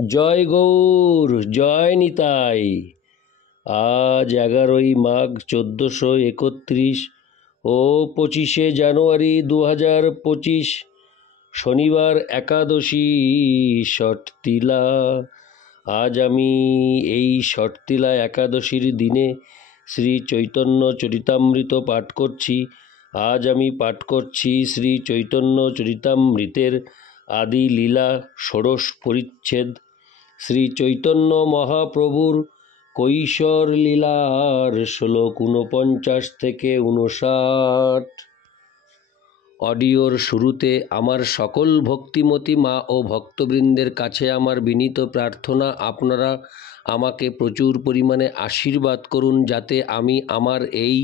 জয় গৌর, জয় নিতাই। আজ 11ই মাঘ 1431 ও 25শে জানুয়ারি 2025, শনিবার, একাদশী ষটতিলা। আজ আমি এই ষটতিলা একাদশীর দিনে শ্রী চৈতন্য চরিতামৃত পাঠ করছি। আজ আমি পাঠ করছি শ্রী চৈতন্য চরিতামৃতের আদি লীলা ষোড়শ পরিচ্ছেদ, শ্রী চৈতন্য মহাপ্রভুর কৈশোর লীলার শ্লোক 49 থেকে 59। অডিওর শুরুতে আমার সকল ভক্তিমতী মা ও ভক্তবৃন্দের কাছে আমার বিনীত প্রার্থনা, আপনারা আমাকে প্রচুর পরিমাণে আশীর্বাদ করুন, যাতে আমি আমার এই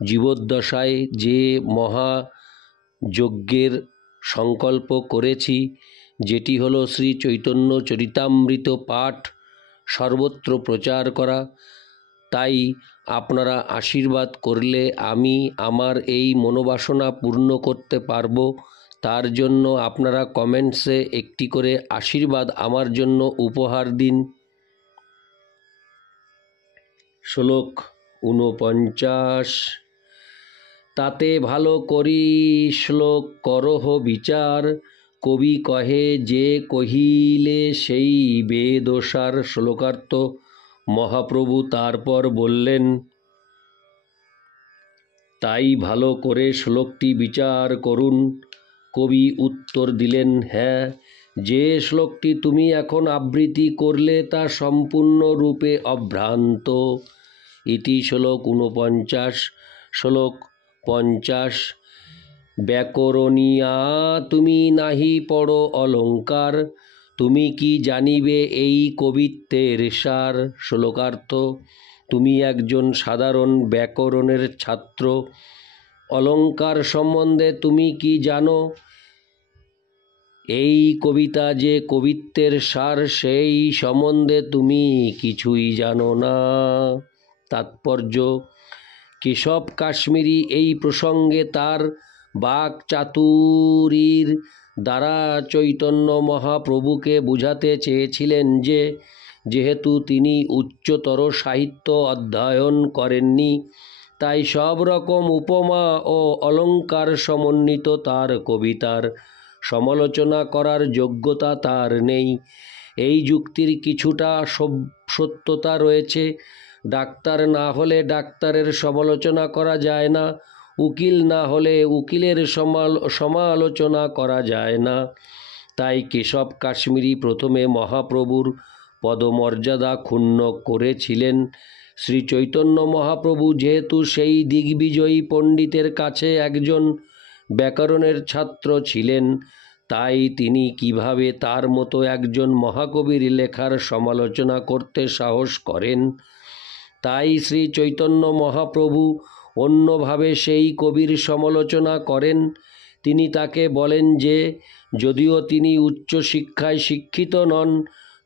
জীবদ্দশায় যে মহাযজ্ঞের সংকল্প করেছি, যেটি হলো শ্রী চৈতন্য চরিতামৃত পাঠ সর্বত্র প্রচার করা, তাই আপনারা আশীর্বাদ করলে আমি আমার এই মনোবাসনা পূর্ণ করতে পারবো। তার জন্য আপনারা কমেন্টসে একটি করে আশীর্বাদ আমার জন্য উপহার দিন। শ্লোক 49। তাতে ভালো করি শ্লোক করহ বিচার, কবি কহে যে কহিলে সেই বেদোসার। শ্লোকার্থ: মহাপ্রভু তারপর বললেন, তাই ভালো করে শ্লোকটি বিচার করুন। কবি উত্তর দিলেন, হ্যাঁ, যে শ্লোকটি তুমি এখন আবৃত্তি করলে তা সম্পূর্ণরূপে অভ্রান্ত। ইতি শ্লোক 49। শ্লোক 50। ব্যাকরণিয়া তুমি নাহি পড়ো অলঙ্কার, তুমি কি জানিবে এই কবিত্বের সার। শ্লোকার্থ: তুমি একজন সাধারণ ব্যাকরণের ছাত্র, অলঙ্কার সম্বন্ধে তুমি কি জানো? এই কবিতা যে কবিত্বের সার, সেই সম্বন্ধে তুমি কিছুই জানো না। তাৎপর্য: কেশব কাশ্মীরি এই প্রসঙ্গে তার বাকচাতুরীর দ্বারা চৈতন্য মহাপ্রভুকে বুঝাতে চেয়েছিলেন যে, যেহেতু তিনি উচ্চতর সাহিত্য অধ্যয়ন করেননি, তাই সব রকম উপমা ও অলঙ্কার সমন্বিত তার কবিতার সমালোচনা করার যোগ্যতা তার নেই। এই যুক্তির কিছুটা সত্যতা রয়েছে। ডাক্তার না হলে ডাক্তারের সমালোচনা করা যায় না, উকিল না হলে উকিলের সমালোচনা করা যায় না। তাই কেশব কাশ্মীরি প্রথমে মহাপ্রভুর পদমর্যাদা ক্ষুণ্ণ করেছিলেন। শ্রী চৈতন্য মহাপ্রভু যেহেতু সেই দিগ্বিজয়ী পণ্ডিতের কাছে একজন ব্যাকরণের ছাত্র ছিলেন, তাই তিনি কিভাবে তার মতো একজন মহাকবির লেখার সমালোচনা করতে সাহস করেন? তাই শ্রী চৈতন্য মহাপ্রভু অন্যভাবে সেই কবির সমালোচনা করেন। তিনি তাকে বলেন যে, যদিও তিনি উচ্চশিক্ষায় শিক্ষিত নন,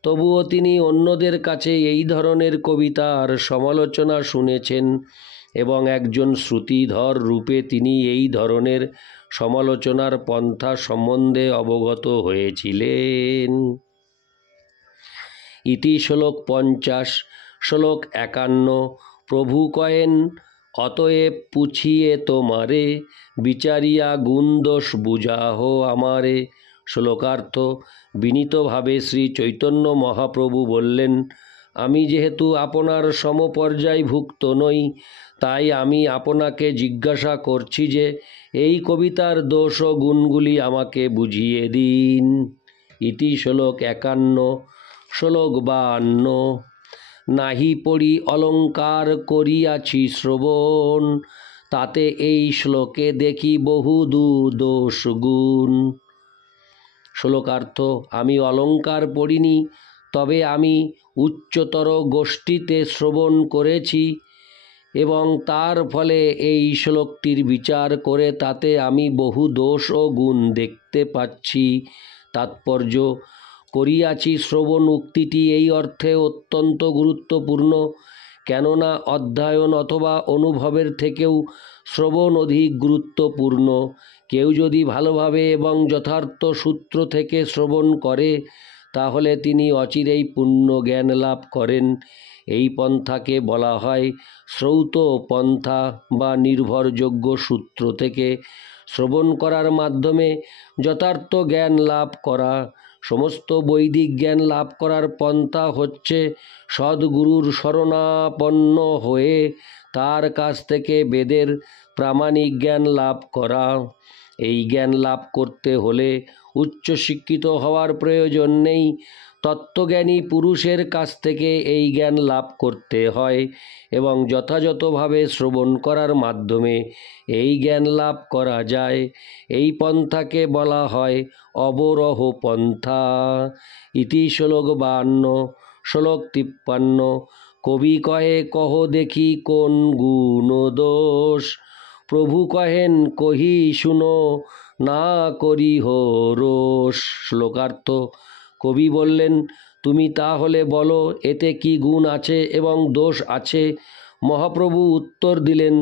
তবুও তিনি অন্যদের কাছে এই ধরনের কবিতার সমালোচনা শুনেছেন এবং একজন শ্রুতিধর রূপে তিনি এই ধরনের সমালোচনার পন্থা সম্বন্ধে অবগত হয়েছিলেন। ইতি শ্লোক 50। শ্লোক 51। প্রভু কয়েন, অতএব পুছিয়ে তোমারে, বিচারিয়া গুণ দোষ বুঝাহ আমারে। শ্লোকার্থ: বিনীতভাবে শ্রী চৈতন্য মহাপ্রভু বললেন, আমি যেহেতু আপনার সমপর্যায়ভুক্ত নই, তাই আমি আপনাকে জিজ্ঞাসা করছি যে এই কবিতার দোষ ও গুণগুলি আমাকে বুঝিয়ে দিন। ইতি শ্লোক 51। শ্লোক 52। নাহি পড়ি অলঙ্কার করিয়াছি শ্রবণ, তাতে এই শ্লোকে দেখি বহু দোষ গুণ। শ্লোকার্থ: আমি অলঙ্কার পড়িনি, তবে আমি উচ্চতর গোষ্ঠীতে শ্রবণ করেছি এবং তার ফলে এই শ্লোকটির বিচার করে তাতে আমি বহু দোষ ও গুণ দেখতে পাচ্ছি। তাৎপর্য: করিয়াছি শ্রবণ উক্তিটি এই অর্থে অত্যন্ত গুরুত্বপূর্ণ, কেননা অধ্যয়ন অথবা অনুভবের থেকেও শ্রবণ অধিক গুরুত্বপূর্ণ। কেউ যদি ভালোভাবে এবং যথার্থ সূত্র থেকে শ্রবণ করে, তাহলে তিনি অচিরেই পূর্ণ জ্ঞান লাভ করেন। এই পন্থাকে বলা হয় শ্রৌত পন্থা বা নির্ভরযোগ্য সূত্র থেকে শ্রবণ করার মাধ্যমে যথার্থ জ্ঞান লাভ করা। সমস্ত বৈদিক জ্ঞান লাভ করার পন্থা হচ্ছে সদ্গুরুর শরণাপন্ন হয়ে তার কাছ থেকে বেদের প্রামাণিক জ্ঞান লাভ করা। এই জ্ঞান লাভ করতে হলে উচ্চশিক্ষিত হওয়ার প্রয়োজন নেই। তত্ত্বজ্ঞানী পুরুষের কাছ থেকে এই জ্ঞান লাভ করতে হয় এবং যথাযথভাবে শ্রবণ করার মাধ্যমে এই জ্ঞান লাভ করা যায়। এই পন্থাকে বলা হয় অবরোহ পন্থা। ইতি শ্লোক 52। শ্লোক 53। কবি কহে কহ দেখি কোন গুণ দোষ, প্রভু কহেন কহি শুনো না করিহ রোষ। শ্লোকার্থ। কবি বললেন, তুমি তাহলে বলো এতে কি গুণ আছে এবং দোষ আছে। মহাপ্রভু উত্তর দিলেন,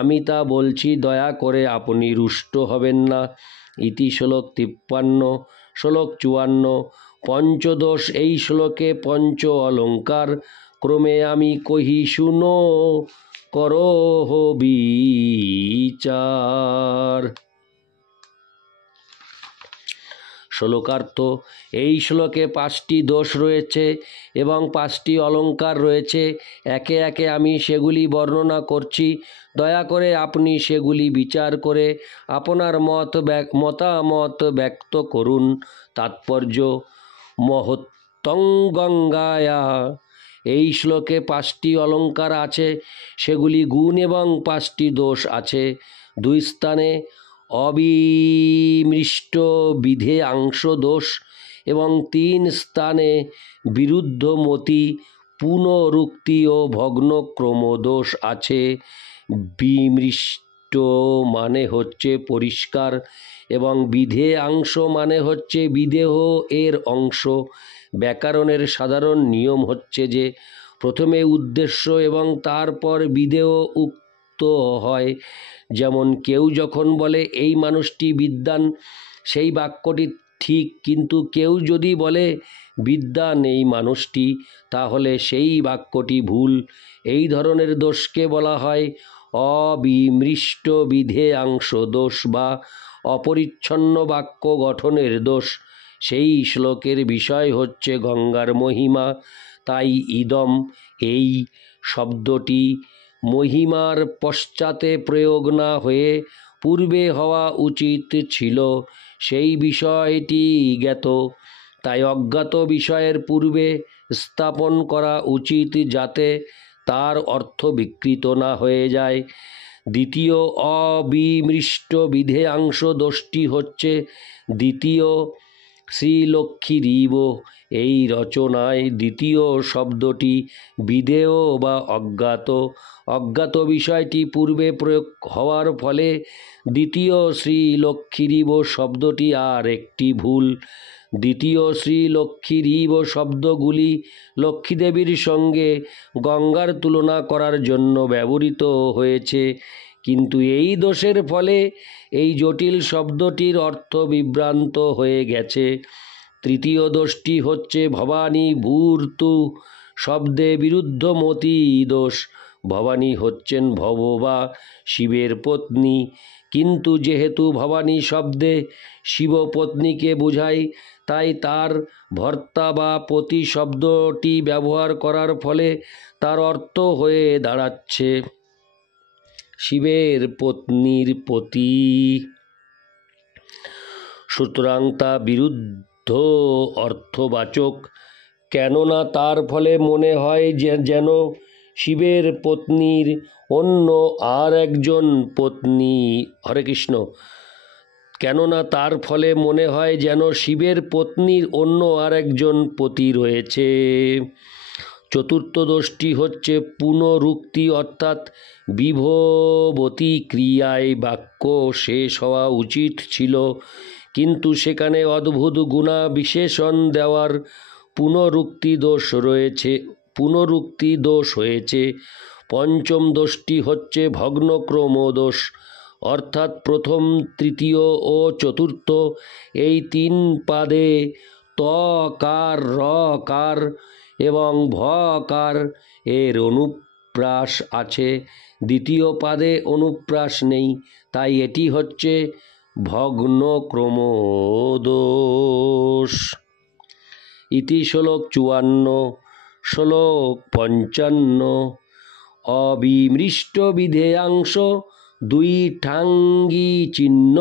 আমি তা বলছি, দয়া করে আপনি রুষ্ট হবেন না। ইতি শ্লোক 53। শ্লোক 54। পঞ্চদোষ এই শ্লোকে পঞ্চ অলঙ্কার, ক্রমে আমি কহি শুনো করহ বিচার। শ্লোকার্থ। এই শ্লোকে 5টি দোষ রয়েছে এবং 5টি অলঙ্কার রয়েছে। একে একে আমি সেগুলি বর্ণনা করছি, দয়া করে আপনি সেগুলি বিচার করে আপনার মতামত ব্যক্ত করুন। তাৎপর্য। মহত্তং গঙ্গায়া। এই শ্লোকে 5টি অলঙ্কার আছে, সেগুলি গুণ এবং 5টি দোষ আছে। 2 স্থানে অবিমৃষ্ট বিধে আংশ দোষ এবং 3 স্থানে বিরুদ্ধমতি পুনরুক্তি ও ভগ্নক্রম দোষ আছে। বিমৃষ্ট মানে হচ্ছে পরিষ্কার এবং বিধে আংশ মানে হচ্ছে বিদেহ এর অংশ। ব্যাকরণের সাধারণ নিয়ম হচ্ছে যে প্রথমে উদ্দেশ্য এবং তারপর বিদেহ উক্ত হয়। যেমন কেউ যখন বলে এই মানুষটি বিদ্বান, সেই বাক্যটি ঠিক, কিন্তু কেউ যদি বলে বিদ্বান এই মানুষটি, তাহলে সেই বাক্যটি ভুল। এই ধরনের দোষকে বলা হয় অবিমৃষ্ট বিধে আংশ দোষ বা অপরিচ্ছন্ন বাক্য গঠনের দোষ। সেই শ্লোকের বিষয় হচ্ছে গঙ্গার মহিমা। তাই ইদম এই শব্দটি মহিমার পশ্চাতে প্রয়োগ না হয়ে পূর্বে হওয়া উচিত ছিল। সেই বিষয়টি জ্ঞাত, তাই অজ্ঞাত বিষয়ের পূর্বে স্থাপন করা উচিত, যাতে তার অর্থ বিকৃত না হয়ে যায়। দ্বিতীয় অবিমৃষ্ট বিধে আংশ দোষটি হচ্ছে দ্বিতীয় শ্রীলক্ষ্মীরিব। এই রচনায় দ্বিতীয় শব্দটি বিধেয় বা অজ্ঞাত। অজ্ঞাত বিষয়টি পূর্বে প্রয়োগ হওয়ার ফলে দ্বিতীয় শ্রীলক্ষ্মীরিব শব্দটি আর একটি ভুল। দ্বিতীয় শ্রীলক্ষ্মীরিব শব্দগুলি লক্ষ্মীদেবীর সঙ্গে গঙ্গার তুলনা করার জন্য ব্যবহৃত হয়েছে, কিন্তু এই দোষের ফলে এই জটিল শব্দটির অর্থ বিভ্রান্ত হয়ে গেছে। তৃতীয় দোষটি হচ্ছে ভবানী ভূর্তু শব্দে বিরুদ্ধমতি দোষ। ভবানী হচ্ছেন ভব বা শিবের পত্নী, কিন্তু যেহেতু ভবানী শব্দে শিবপত্নীকে বোঝায়, তাই তার ভর্তা বা পতি শব্দটি ব্যবহার করার ফলে তার অর্থ হয়ে দাঁড়াচ্ছে শিবের পত্নীর পতি। সুতরাং তা বিরুদ্ধ অর্থবাচক, কেননা তার ফলে মনে হয় যেন শিবের পত্নীর অন্য আর একজন পত্নী হরে কৃষ্ণ কেননা তার ফলে মনে হয় যেন শিবের পত্নীর অন্য আর একজন পতি রয়েছে। চতুর্থ দোষটি হচ্ছে পুনরুক্তি, অর্থাৎ বিভবতী ক্রিয়ায় বাক্য শেষ হওয়া উচিত ছিল, কিন্তু সেখানে অদ্ভুত গুণা বিশেষণ দেওয়ার পুনরুক্তি দোষ হয়েছে। পঞ্চম দোষটি হচ্ছে ভগ্নক্রম দোষ, অর্থাৎ প্রথম, তৃতীয় ও চতুর্থ এই 3 পাদে তকার রকার এবং ভকার এর অনুপ্রাস আছে, দ্বিতীয় পাদে অনুপ্রাস নেই, তাই এটি হচ্ছে ভগ্ন ক্রমদোষ। ইতি শ্লোক 54। শ্লোক 55। অবিমৃষ্ট বিধেয়াংশ দুই ঠাঙ্গি চিহ্ন,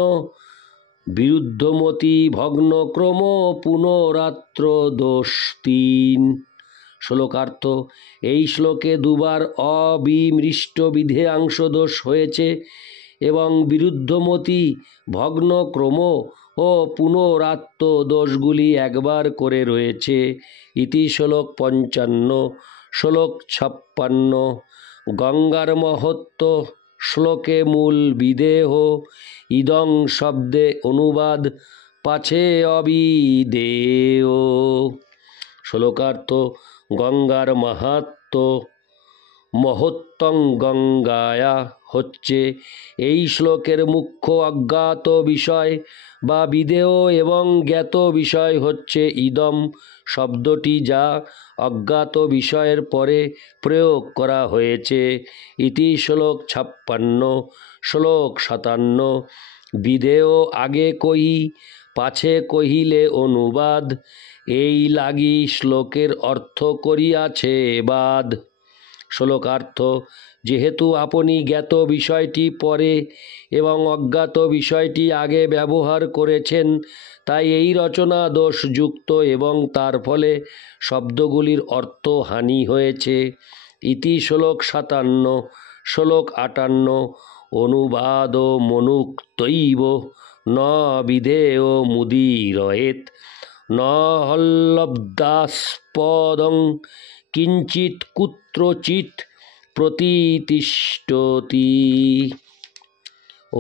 বিরুদ্ধমতি ভগ্নক্রম পুনরাত্র দোষ 3। শ্লোকার্থ: এই শ্লোকে দুবার অবিমৃষ্ট বিধেয়াংশ দোষ হয়েছে এবং বিরুদ্ধমতি ভগ্নক্রম ও পুনরাত্ম দোষগুলি একবার করে রয়েছে। ইতি শ্লোক 55। শ্লোক 56। গঙ্গার মহত্ব শ্লোকে মূল বিদেহ ইদং শব্দে অনুবাদ পাছে অবিদেয়। শ্লোকার্থ: গঙ্গার মাহাত্ম্য মহত্তং গঙ্গায়া হচ্ছে এই শ্লোকের মুখ্য অজ্ঞাত বিষয় বা বিদেয় এবং জ্ঞাত বিষয় হচ্ছে ইদম শব্দটি, যা অজ্ঞাত বিষয়ের পরে প্রয়োগ করা হয়েছে। ইতি শ্লোক 56। শ্লোক 57। বিদেয় আগে কহি পাছে কহিলে অনুবাদ, এই লাগি শ্লোকের অর্থ করিয়াছে বাদ। শ্লোকার্থ: যেহেতু আপনি জ্ঞাত বিষয়টি পরে এবং অজ্ঞাত বিষয়টি আগে ব্যবহার করেছেন, তাই এই রচনা দোষযুক্ত এবং তার ফলে শব্দগুলির অর্থ হানি হয়েছে। ইতি শ্লোক 57। শ্লোক 58। অনুবাদ মনুক্তৈব ন বিধেয় মুদীরয়েৎ ন হল্লব্ধাস্পদং কিঞ্চিৎ কুত্রচিৎ প্রতিতিষ্ঠতি।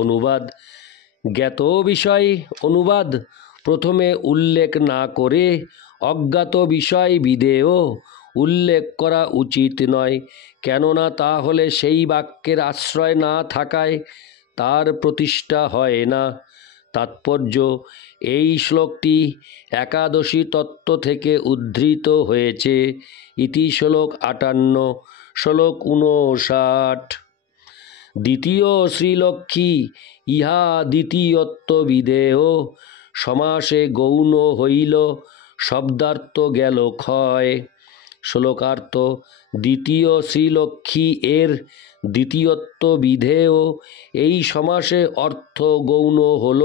অনুবাদ: জ্ঞাত বিষয় অনুবাদ প্রথমে উল্লেখ না করে অজ্ঞাত বিষয় বিধেয় উল্লেখ করা উচিত নয়, কেননা তাহলে সেই বাক্যের আশ্রয় না থাকায় তার প্রতিষ্ঠা হয় না। তাৎপর্য: এই শ্লোকটি একাদশী তত্ত্ব থেকে উদ্ধৃত হয়েছে। ইতি শ্লোক 58। শ্লোক 59। দ্বিতীয় শ্রীলক্ষ্মী ইহা দ্বিতীয়ত্ব বিধেয়, সমাসে গৌণ হইল শব্দার্থ গেল ক্ষয়। শ্লোকার্থ: দ্বিতীয় শ্রীলক্ষ্মী এর দ্বিতীয়ত্ব বিধেয়, এই সমাসে অর্থ গৌণ হল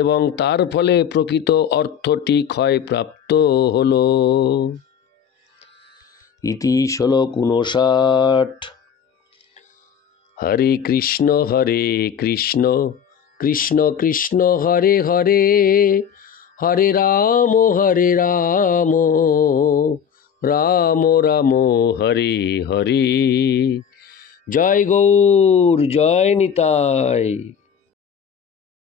এবং তার ফলে প্রকৃত অর্থটি ক্ষয়প্রাপ্ত হল। ইতি শ্লোক 59। হরে কৃষ্ণ কৃষ্ণ কৃষ্ণ হরে হরে, হরে রাম রাম রাম হরে হরে। জয় গৌর, জয় নিতাই।